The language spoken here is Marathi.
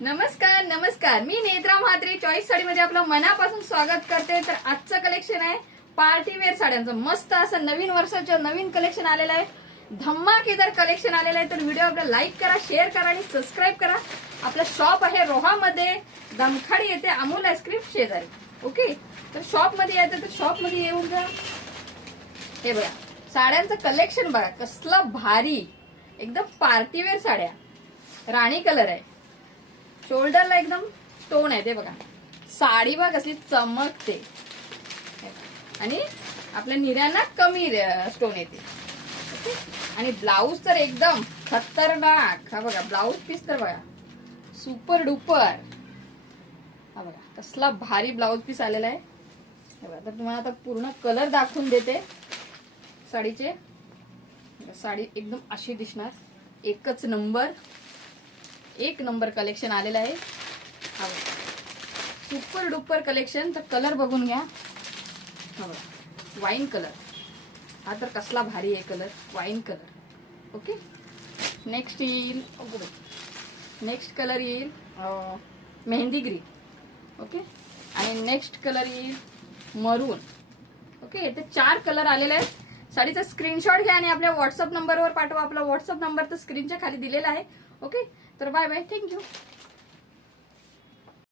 नमस्कार नमस्कार, मी नेत्रा म्हात्रे चॉईस साडीमध्ये आपलं मनापासून स्वागत करते. तर आजचं कलेक्शन आहे पार्टी वेअर साड्यांचं. मस्त असं नवीन वर्षाचं नवीन कलेक्शन आलेलं आहे, धमाकेदार कलेक्शन आलेलं आहे. तर व्हिडिओ आपला लाईक करा, शेअर करा आणि सबस्क्राईब करा. आपलं शॉप आहे रोहामध्ये, दमखाडी येथे, अमूल आईस्क्रीम शेजारी. ओके, तर शॉप मध्ये यायचं तर शॉप मध्ये येऊन जा. हे बघा साड्यांचं कलेक्शन बघा कसलं भारी, एकदम पार्टी वेअर साड्या. राणी कलर आहे, शोल्डरला एकदम स्टोन आहे. ते बघा साडी बघा कसली चमकते आणि आपल्या निऱ्यांना कमी स्टोन येते. ओके, आणि ब्लाऊज तर एकदम खतरनाक. हा बघा ब्लाऊज पीस तर बघा सुपर डुपर. हा बघा कसला भारी ब्लाऊज पीस आलेला आहे. हे बघा तर तुम्हाला आता पूर्ण कलर दाखवून देते साडीचे. साडी एकदम अशी दिसणार, एकच नंबर, एक नंबर कलेक्शन आलेलं आहे. हा बघा सुपर डुपर कलेक्शन. तर कलर बघून घ्या. हा बघा वाईन कलर, हा तर कसला भारी आहे colour, wine colour. Okay, next येईल, नेक्स्ट कलर येईल मेहंदी ग्रीन. ओके, आणि नेक्स्ट कलर येईल मरून. ओके, ते 4 कलर आलेले आहेत. साडीचा स्क्रीनशॉट घ्या आणि आपल्या व्हॉट्सअप नंबरवर पाठवा. आपला व्हॉट्सअप नंबर तर स्क्रीनच्या खाली दिलेला आहे. ओके, तर बाय बाय, थँक्यू.